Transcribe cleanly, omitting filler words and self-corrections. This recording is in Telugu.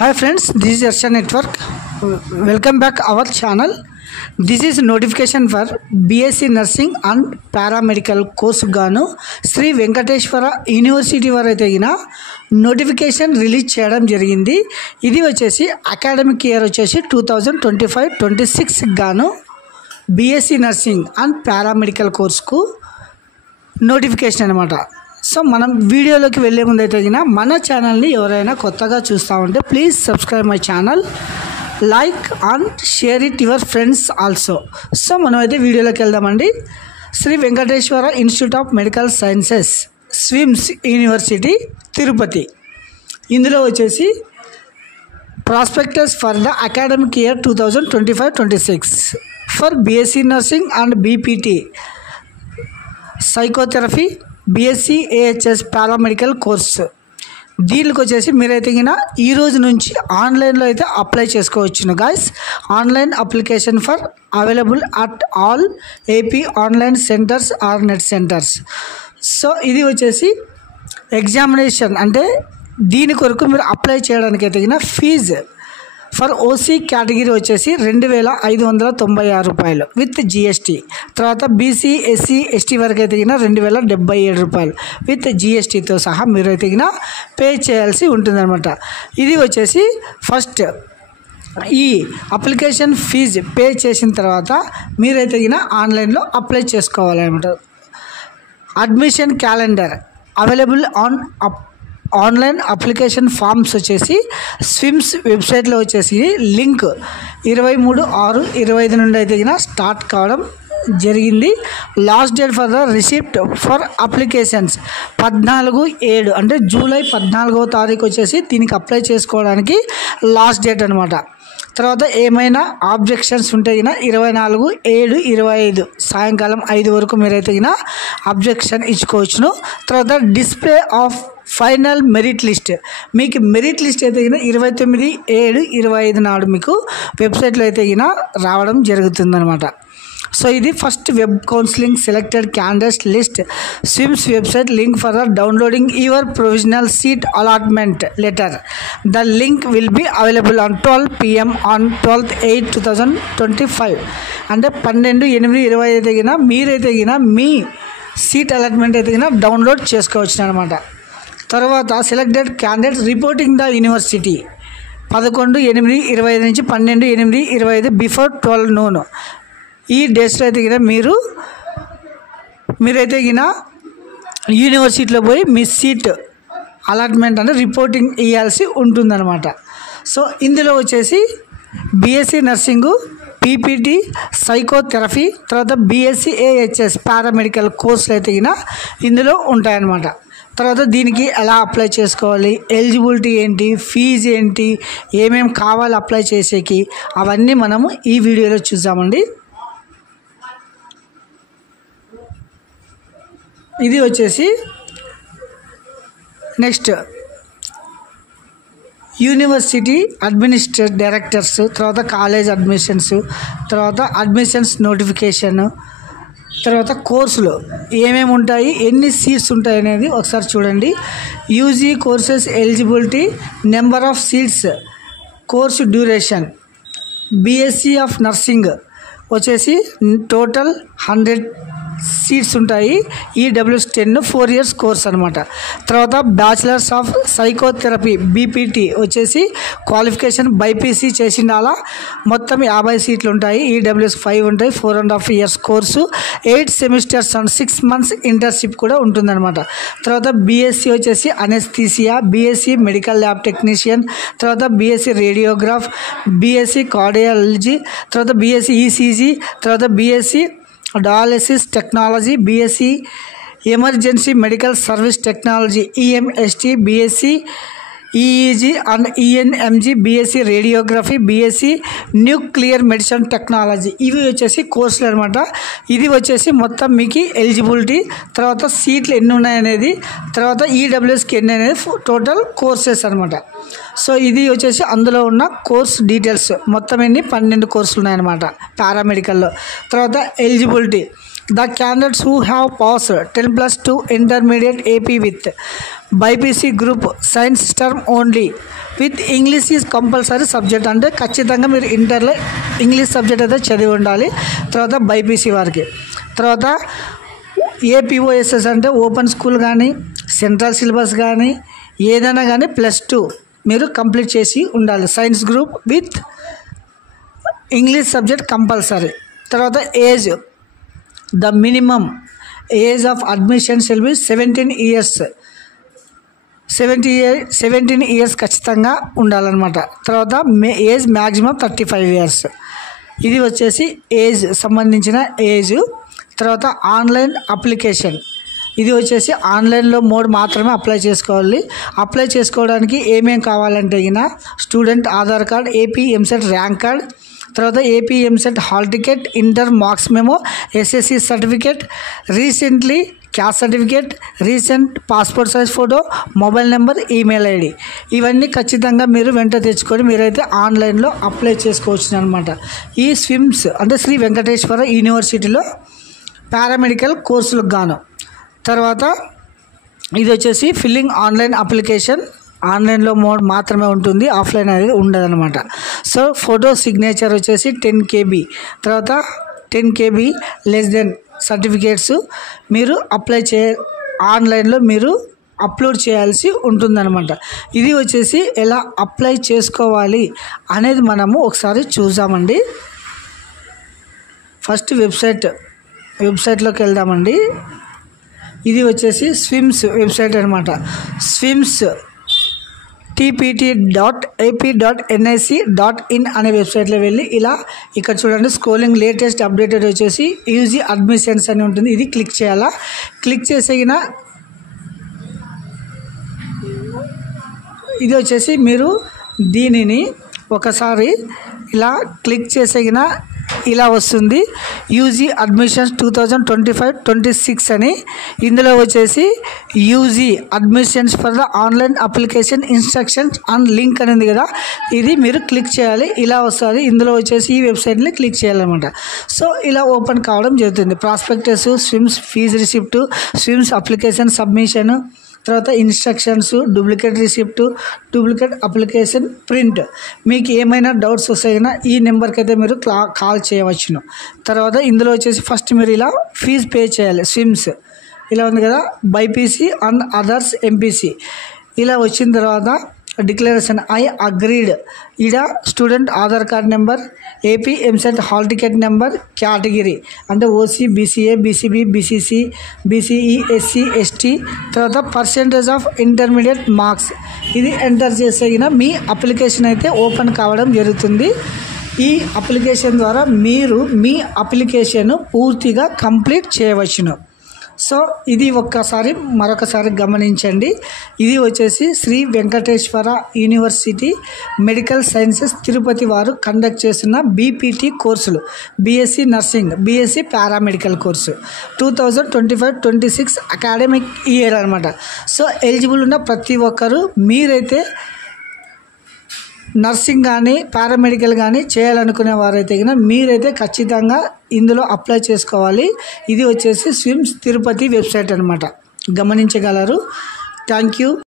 Hi friends, this is Arsha Network. Welcome back our channel. This is notification for BSc Nursing and Paramedical course గాను శ్రీ వెంకటేశ్వర యూనివర్సిటీ వారు అయితే నోటిఫికేషన్ రిలీజ్ చేయడం జరిగింది. ఇది వచ్చేసి అకాడమిక్ ఇయర్ వచ్చేసి 2025-26 గాను BSc Nursing and Paramedical కోర్సుకు నోటిఫికేషన్ అన్నమాట. సో మనం వీడియోలోకి వెళ్ళే ముందు అయితే మన ఛానల్ని ఎవరైనా కొత్తగా చూస్తూ ఉంటే please subscribe my channel, like and share it your friends also. So మనం అయితే వీడియోలోకి వెళ్దామండి. Sri Venkateswara institute of medical sciences SVIMS university Tirupati. ఇందులో వచ్చేసి prospectus for the academic year 2025-26 for BSc nursing and BPT psychotherapy BSc AHS paramedical course. దీనికి వచ్చేసి మీరైతే ఈ రోజు నుంచి ఆన్లైన్లో అయితే అప్లై చేసుకోవచ్చును guys. Online application for available at all AP online centres or net centres. So ఇది వచ్చేసి ఎగ్జామినేషన్ అంటే దీని కొరకు మీరు అప్లై చేయడానికి అయితే ఫీజు ఫర్ OC కేటగిరీ వచ్చేసి 2,596 రూపాయలు విత్ GST. తర్వాత BC SC ST వరకు అయితే 2,077 రూపాయలు విత్ GSTతో సహా మీరైతే పే చేయాల్సి ఉంటుందన్నమాట. ఇది వచ్చేసి ఫస్ట్ ఈ అప్లికేషన్ ఫీజు పే చేసిన తర్వాత మీరైతే ఆన్లైన్లో అప్లై చేసుకోవాలన్నమాట. Admission calendar available online application forms వచ్చేసి స్విమ్స్ వెబ్సైట్లో వచ్చేసి లింక్ 23/6/25 నుండి అయితే స్టార్ట్ కావడం జరిగింది. Last date for the receipt for applications 14/7 అంటే జూలై 14వ తారీఖు వచ్చేసి దీనికి అప్లై చేసుకోవడానికి లాస్ట్ డేట్ అనమాట. తర్వాత ఏమైనా ఆబ్జెక్షన్స్ ఉంటే 24/7/25 సాయంకాలం 5 వరకు మీరైతే అబ్జెక్షన్ ఇచ్చుకోవచ్చును. తర్వాత display of final merit list, మీకు మెరిట్ లిస్ట్ అయితే 29/7/25 నాడు మీకు వెబ్సైట్లో అయితే రావడం జరుగుతుందన్నమాట. సో ఇది first web counselling selected candidates list SVIMS website link for the downloading your provisional seat allotment letter. The link will be available on 12 PM on 12/8/2025 అంటే 12/8/25 అయితే మీరైతే మీ సీట్ అలాట్మెంట్ అయితే డౌన్లోడ్ చేసుకోవచ్చు అనమాట. తర్వాత selected candidates reporting the university 11/8/25 నుంచి 12/8/25 బిఫోర్ 12 noon. ఈ డేస్లో అయితే మీరైతే యూనివర్సిటీలో పోయి మీ సీట్ అలాట్మెంట్ అంటే రిపోర్టింగ్ ఇవ్వాల్సి ఉంటుందన్నమాట. సో ఇందులో వచ్చేసి BSc నర్సింగు, PPT సైకోథెరపీ, తర్వాత BSc AHS పారామెడికల్ కోర్సులు అయితే ఇందులో ఉంటాయన్నమాట. తర్వాత దీనికి ఎలా అప్లై చేసుకోవాలి, ఎలిజిబిలిటీ ఏంటి, ఫీజు ఏంటి, ఏమేమి కావాలి అప్లై చేసేకి, అవన్నీ మనము ఈ వీడియోలో చూద్దామండి. ఇది వచ్చేసి నెక్స్ట్ యూనివర్సిటీ అడ్మినిస్ట్రేటివ్ డైరెక్టర్స్, తర్వాత కాలేజ్ అడ్మిషన్స్, తర్వాత అడ్మిషన్స్ నోటిఫికేషన్, తర్వాత కోర్సులు ఏమేమి ఉంటాయి, ఎన్ని సీట్స్ ఉంటాయి అనేది ఒకసారి చూడండి. UG courses eligibility, number of seats, course duration. BSc of nursing వచ్చేసి టోటల్ 100 సీట్స్ ఉంటాయి. EWS 10 4 years కోర్స్ అనమాట. తర్వాత బ్యాచిలర్స్ ఆఫ్ సైకోథెరపీ BPT వచ్చేసి క్వాలిఫికేషన్ BPC చేసిండాలా. మొత్తం 50 సీట్లు ఉంటాయి. EWS 5 ఉంటాయి. 4.5 years course, 8 semesters and 6 months internship కూడా ఉంటుందన్నమాట. తర్వాత BSc వచ్చేసి anaesthesia, BSc medical lab technician, తర్వాత BSc రేడియోగ్రాఫ్, BSc కార్డియాలజీ, తర్వాత BSc ECG, తర్వాత BSc dialysis technology, BSc emergency medical service technology EMST, BSc EEG and ENMG, BSc radiography, BSc nuclear medicine technology. ఇవి వచ్చేసి కోర్సులు అనమాట. ఇది వచ్చేసి మొత్తం మీకు ఎలిజిబిలిటీ, తర్వాత సీట్లు ఎన్ని ఉన్నాయనేది, తర్వాత EWSకి ఎన్ని అనేది టోటల్ కోర్సెస్ అనమాట. సో ఇది వచ్చేసి అందులో ఉన్న కోర్స్ డీటెయిల్స్. మొత్తం ఎన్ని 12 కోర్సులు ఉన్నాయన్నమాట పారామెడికల్లో. తర్వాత eligibility The candidates who have passed 10+2 intermediate AP with BPC group science term only with English is compulsory subject. అంటే ఖచ్చితంగా మీరు ఇంటర్లో ఇంగ్లీష్ సబ్జెక్ట్ అయితే చదివి ఉండాలి. తర్వాత బైపీసీ వారికి. తర్వాత ఏపీఓఎస్ఎస్ అంటే ఓపెన్ స్కూల్ కానీ సెంట్రల్ సిలబస్ కానీ ఏదైనా కానీ +2 మీరు కంప్లీట్ చేసి ఉండాలి. Science group with English subject compulsory. తర్వాత age, the minimum age of admission shall be 17 years. 17 years ఖచ్చితంగా ఉండాలన్నమాట. తర్వాత ఏజ్ మ్యాక్సిమం 35 years. ఇది వచ్చేసి ఏజ్ సంబంధించిన ఏజ్. తర్వాత ఆన్లైన్ అప్లికేషన్, ఇది వచ్చేసి ఆన్లైన్లో మోడ్ మాత్రమే అప్లై చేసుకోవాలి. అప్లై చేసుకోవడానికి ఏమేం కావాలంటే student Aadhaar card, AP EAMCET rank card, తర్వాత AP EAMCET hall ticket, inter marks memo, SSC certificate, recently caste certificate, recent passport size photo, mobile number, email ID, ఇవన్నీ ఖచ్చితంగా మీరు వెంట తెచ్చుకొని మీరైతే ఆన్లైన్లో అప్లై చేసుకోవచ్చు అనమాట. ఈ స్విమ్స్ అంటే శ్రీ వెంకటేశ్వర యూనివర్సిటీలో పారామెడికల్ కోర్సులకు గాను. తర్వాత ఇది వచ్చేసి ఫిల్లింగ్ ఆన్లైన్ అప్లికేషన్, ఆన్లైన్లో మోడ్ మాత్రమే ఉంటుంది, ఆఫ్లైన్ అనేది ఉండదన్నమాట. సో ఫోటో సిగ్నేచర్ వచ్చేసి 10 KB, తర్వాత 10 KB లెస్ దెన్ సర్టిఫికేట్స్ మీరు ఆన్లైన్లో మీరు అప్లోడ్ చేయాల్సి ఉంటుందన్నమాట. ఇది వచ్చేసి ఎలా అప్లై చేసుకోవాలి అనేది మనము ఒకసారి చూద్దామండి. ఫస్ట్ వెబ్సైట్లోకి వెళ్దామండి. ఇది వచ్చేసి స్విమ్స్ వెబ్సైట్ అనమాట. స్విమ్స్ tpt.ap.nic.in అనే వెబ్సైట్లో వెళ్ళి ఇలా ఇక్కడ చూడండి, స్క్రోలింగ్ లేటెస్ట్ అప్డేటెడ్ వచ్చేసి యూజీ అడ్మిషన్స్ అని ఉంటుంది. ఇది క్లిక్ చేయాలా. క్లిక్ చేసేగిన ఇది వచ్చేసి మీరు దీనిని ఒకసారి ఇలా క్లిక్ చేసేగిన ఇలా వస్తుంది, యూజీ అడ్మిషన్స్ 2025-26 అని. ఇందులో వచ్చేసి UG admissions for the online application instructions and link అని ఉంది కదా, ఇది మీరు క్లిక్ చేయాలి. ఇలా వస్తుంది. ఇందులో వచ్చేసి ఈ వెబ్సైట్ని క్లిక్ చేయాలన్నమాట. సో ఇలా ఓపెన్ కావడం జరుగుతుంది. Prospectus, SVIMS fee receipt, SVIMS application submission, తర్వాత instructions, duplicate receipt, duplicate application print. మీకు ఏమైనా డౌట్స్ వస్తాయినా ఈ నెంబర్కి అయితే మీరు కాల్ చేయవచ్చును. తర్వాత ఇందులో వచ్చేసి ఫస్ట్ మీరు ఇలా ఫీజు పే చేయాలి. స్విమ్స్ ఇలా ఉంది కదా, బైపీసీ అండ్ అదర్స్ ఎంపీసీ. ఇలా వచ్చిన తర్వాత డిక్లరేషన్ ఐ అగ్రీడ్, ఈడ student Aadhaar card number, AP EAMCET hall ticket number, category అంటే OC, BCA, BCB, BCC, BCE, SC, ST, తర్వాత పర్సెంటేజ్ ఆఫ్ ఇంటర్మీడియట్ మార్క్స్. ఇది ఎంటర్ చేసేగిన మీ అప్లికేషన్ అయితే ఓపెన్ కావడం జరుగుతుంది. ఈ అప్లికేషన్ ద్వారా మీరు మీ అప్లికేషన్ పూర్తిగా కంప్లీట్ చేయవచ్చును. సో ఇది మరొకసారి గమనించండి. ఇది వచ్చేసి Shri Venkateswara university medical sciences Tirupati వారు కండక్ట్ చేస్తున్న BPT courses, BSc nursing, BSc paramedical course 2025-26 academic year అనమాట. సో ఎలిజిబుల్ ఉన్న ప్రతి ఒక్కరూ మీరైతే నర్సింగ్ కానీ పారామెడికల్ కానీ చేయాలనుకునే వారైతే మీరైతే ఖచ్చితంగా ఇందులో అప్లై చేసుకోవాలి. ఇది వచ్చేసి స్విమ్స్ తిరుపతి వెబ్సైట్ అనమాట, గమనించగలరు. Thank you.